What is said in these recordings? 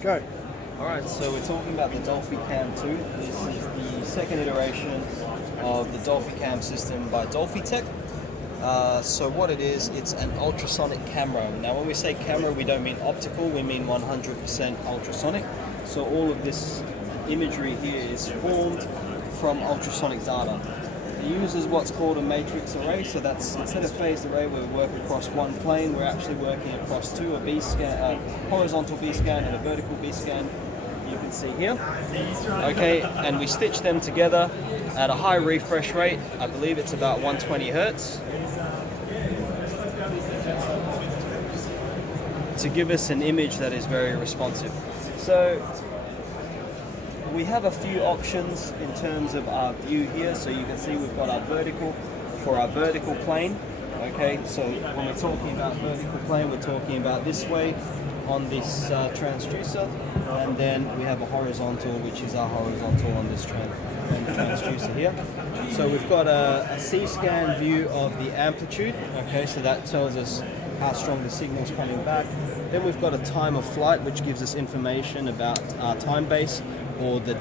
Go. Alright, so we're talking about the Dolphicam 2. This is the second iteration of the Dolphicam system by Dolphitech. So what it is, it's an ultrasonic camera. Now when we say camera, we don't mean optical, we mean 100% ultrasonic. So all of this imagery here is formed from ultrasonic data. It uses what's called a matrix array, so that's instead of phased array where we work across one plane, we're actually working across two, a B-scan, a horizontal B-scan and a vertical B-scan. You can see here. Okay, and we stitch them together at a high refresh rate. I believe it's about 120 Hertz. To give us an image that is very responsive. So we have a few options in terms of our view here. So you can see we've got our vertical for our vertical plane. Okay, so when we're talking about vertical plane, we're talking about this way on this transducer, and then we have a horizontal, which is our horizontal on this transducer here. So we've got a C-scan view of the amplitude. Okay, so that tells us how strong the signal's coming back. Then we've got a time of flight, which gives us information about our time base, or the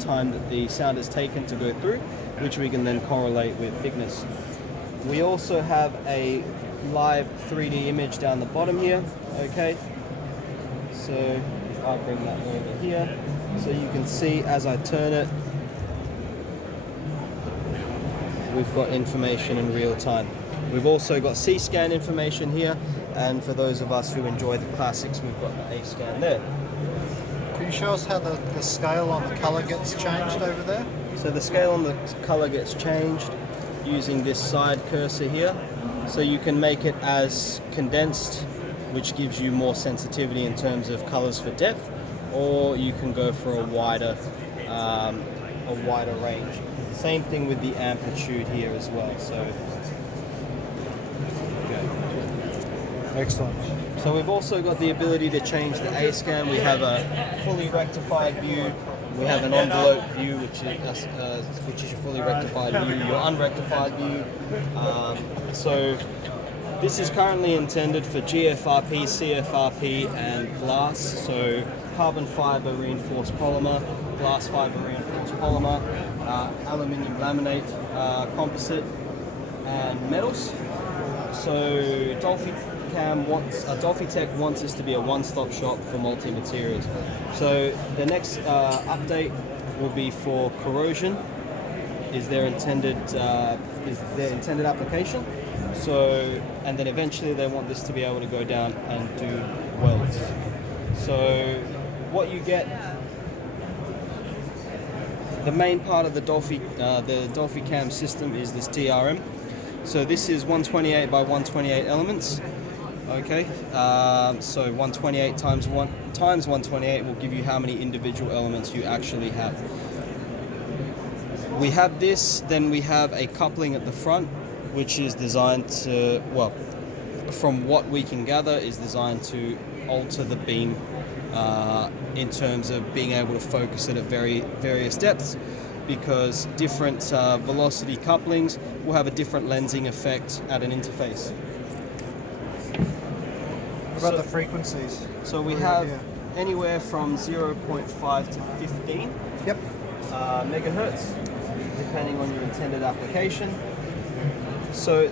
time that the sound has taken to go through, which we can then correlate with thickness. We also have a live 3D image down the bottom here. Okay, so if I bring that over here, so you can see as I turn it, we've got information in real time. We've also got C-scan information here, and for those of us who enjoy the classics, we've got the A-scan there. Can you show us how the scale on the colour gets changed over there? So the scale on the colour gets changed using this side cursor here. So you can make it as condensed, which gives you more sensitivity in terms of colours for depth, or you can go for a wider range. Same thing with the amplitude here as well. So, okay. Excellent. So we've also got the ability to change the A-scan. We have a fully rectified view. We have an envelope view, which is your fully rectified view, your unrectified view. So this is currently intended for GFRP, CFRP, and glass. So carbon fiber reinforced polymer, glass fiber reinforced polymer, aluminium laminate, composite, and metals. So Dolphitech wants us to be a one-stop shop for multi-materials. So the next update will be for corrosion. Is their intended application. So, and then eventually they want this to be able to go down and do welds. So what you get, the main part of the Dolphicam system is this DRM. So this is 128 by 128 elements. Okay, so 128 times 128 will give you how many individual elements you actually have. We have this, then we have a coupling at the front, which is designed to, well, from what we can gather, is designed to alter the beam in terms of being able to focus it at various depths, because different velocity couplings will have a different lensing effect at an interface. What about the frequencies? So we have anywhere from 0.5 to 15 megahertz, depending on your intended application. So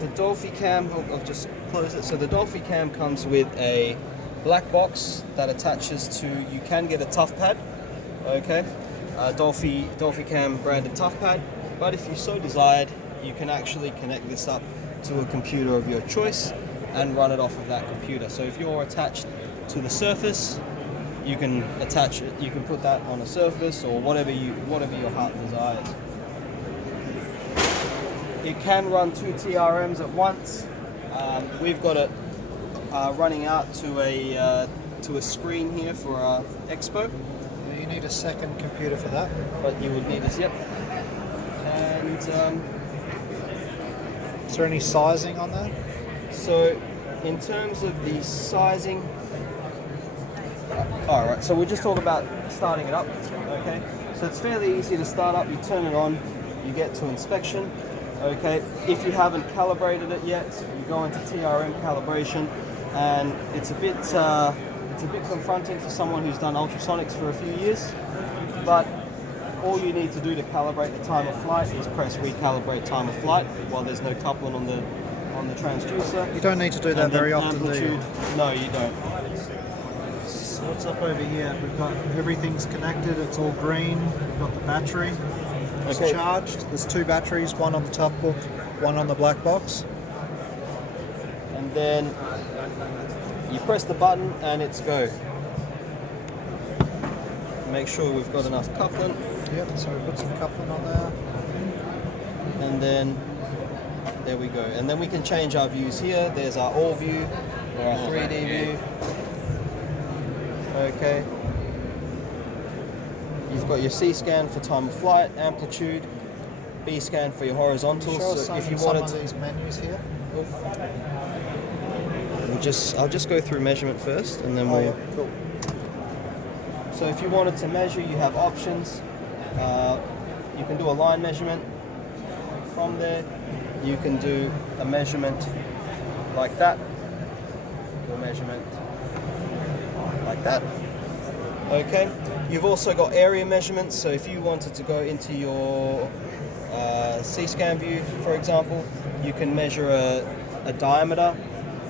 the Dolphicam, I'll just close it. So the Dolphicam comes with a black box that attaches to, you can get a tough pad, okay? Dolphicam branded tough pad, but if you so desired, you can actually connect this up to a computer of your choice and run it off of that computer. So if you're attached to the surface, you can attach it, you can put that on a surface or whatever your heart desires. It can run 2 TRMs at once. We've got it running out to a screen here for our expo. You need a second computer for that. But you would need it, yep. And is there any sizing on that? So in terms of the sizing, all right, so we'll just talk about starting it up, okay? So it's fairly easy to start up. You turn it on, you get to inspection, okay? If you haven't calibrated it yet, you go into TRM calibration, and it's a bit It's a bit confronting for someone who's done ultrasonics for a few years, but all you need to do to calibrate the time of flight is press recalibrate time of flight while there's no coupling on the transducer. You don't need to do that And then very often, do you? amplitude, no, you don't. So what's up over here? We've got everything's connected. It's all green. We've got the battery. It's Okay. charged. There's two batteries, one on the top book, one on the black box. And then you press the button and it's go. Make sure we've got enough coupling, Yep, so we put some coupling on there. and then there we go. And then we can change our views here. There's our all view or our 3D view. Okay. You've got your C scan for time of flight, amplitude, B scan for your horizontal. Show us So if you some wanted of to, these menus here. I'll just go through measurement first, and then Oh, we'll. yeah, cool. So if you wanted to measure, you have options. You can do a line measurement from there. You can do a measurement like that. Do a measurement like that. Okay. You've also got area measurements. So if you wanted to go into your C-scan view, for example, you can measure a diameter,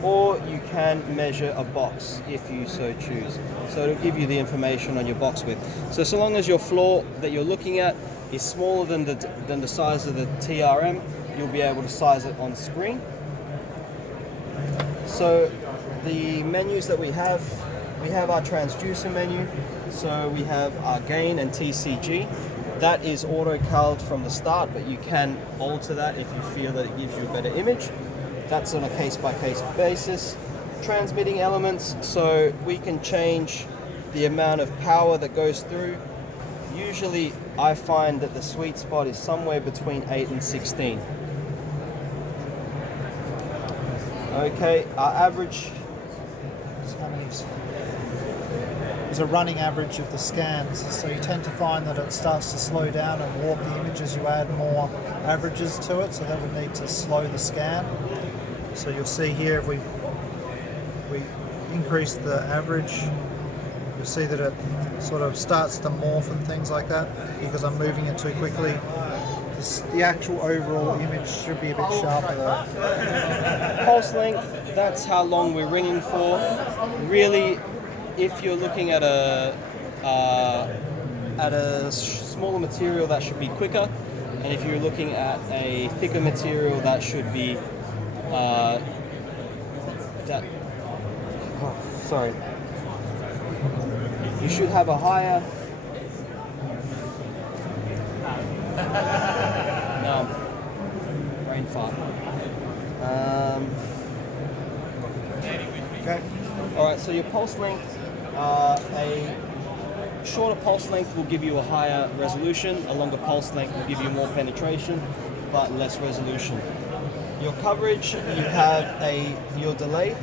or you can measure a box if you so choose. So it'll give you the information on your box width. So long as your floor that you're looking at is smaller than the size of the TRM, you'll be able to size it on screen. So the menus that we have our transducer menu. So we have our gain and TCG. That is auto-called from the start, but you can alter that if you feel that it gives you a better image. That's on a case-by-case basis. Transmitting elements, so we can change the amount of power that goes through. Usually I find that the sweet spot is somewhere between 8 and 16. Okay, our average. There's a running average of the scans, so you tend to find that it starts to slow down and warp the image as you add more averages to it, so that would need to slow the scan. So you'll see here if we increase the average, you'll see that it sort of starts to morph and things like that because I'm moving it too quickly. The actual overall image should be a bit sharper though. Pulse length, that's how long we're ringing for. Really, if you're looking at a smaller material, that should be quicker, and if you're looking at a thicker material, that should be sorry. You should have a higher. No, brain fart. Okay. All right, so your pulse length, a shorter pulse length will give you a higher resolution. A longer pulse length will give you more penetration, but less resolution. Your coverage, you have your delay.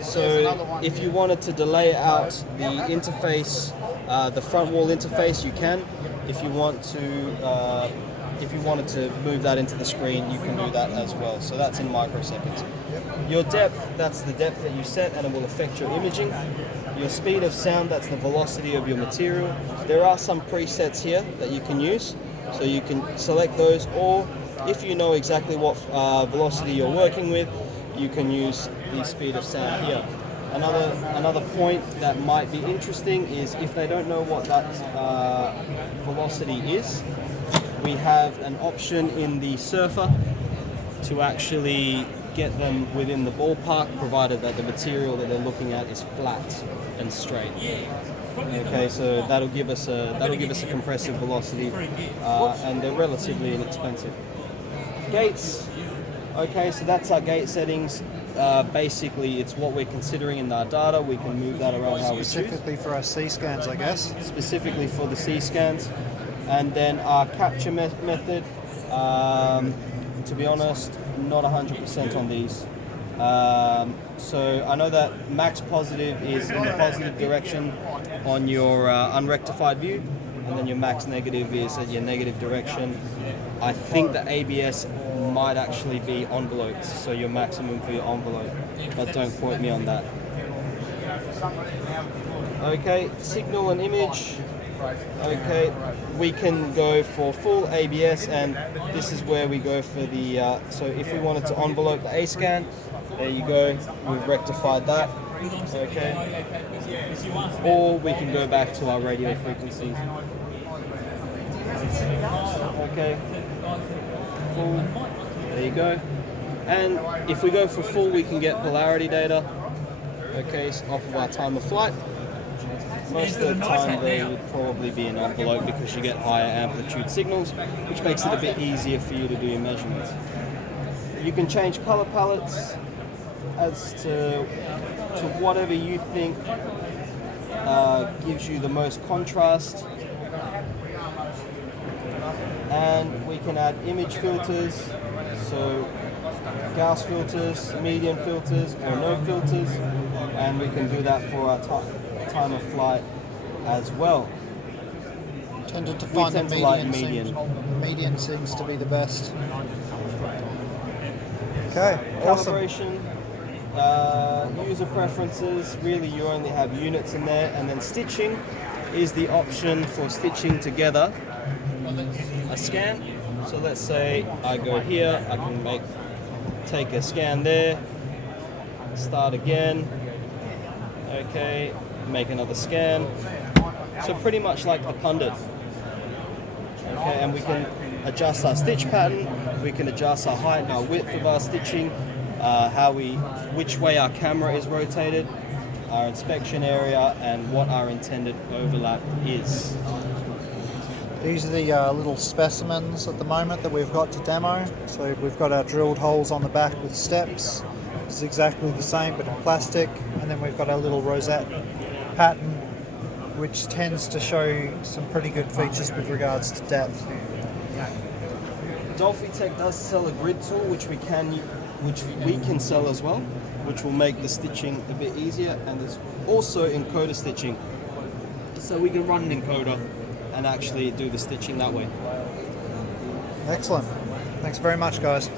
So if you wanted to delay out the interface, the front wall interface, you can. If you want to, if you wanted to move that into the screen, you can do that as well. So that's in microseconds. Your depth, that's the depth that you set, and it will affect your imaging. Your speed of sound, that's the velocity of your material. There are some presets here that you can use, so you can select those, or if you know exactly what velocity you're working with, you can use the speed of sound here. Another point that might be interesting is if they don't know what that velocity is, we have an option in the surfer to actually get them within the ballpark, provided that the material that they're looking at is flat and straight. Okay, so that'll give us a compressive velocity, and they're relatively inexpensive. Gates. Okay, so that's our gate settings. Basically, it's what we're considering in our data. We can move that around how we choose. Specifically for our C scans, I guess. Specifically for the C scans, and then our capture method. To be honest, not 100% on these. So I know that max positive is in the positive direction on your unrectified view, and then your max negative is at your negative direction. I think the ABS might actually be enveloped, so your maximum for your envelope, but don't quote me on that. Okay, signal and image. Okay, we can go for full ABS, and this is where we go for the, so if we wanted to envelope the A scan, there you go, we've rectified that. Okay, or we can go back to our radio frequencies. Okay, full, there you go. And if we go for full, we can get polarity data, okay, so off of our time of flight. Most of the time they would probably be an envelope because you get higher amplitude signals, which makes it a bit easier for you to do your measurements. You can change color palettes as to whatever you think gives you the most contrast. And we can add image filters, so Gauss filters, median filters, or no filters, and we can do that for our time of flight as well. Tended to find tend the to like median. median. Median seems to be the best. Okay, awesome. Calibration, user preferences, really you only have units in there, and then stitching is the option for stitching together a scan. So let's say I go here, I can take a scan there, start again, okay, make another scan. So pretty much like the pundit. Okay, and we can adjust our stitch pattern, we can adjust our height and our width of our stitching, which way our camera is rotated, our inspection area, and what our intended overlap is. These are the little specimens at the moment that we've got to demo. So we've got our drilled holes on the back with steps. It's exactly the same but in plastic, and then we've got our little rosette pattern, which tends to show some pretty good features with regards to depth. Dolphitech does sell a grid tool, which we can sell as well, which will make the stitching a bit easier. And there's also encoder stitching, so we can run an encoder and actually do the stitching that way. Excellent. Thanks very much, guys.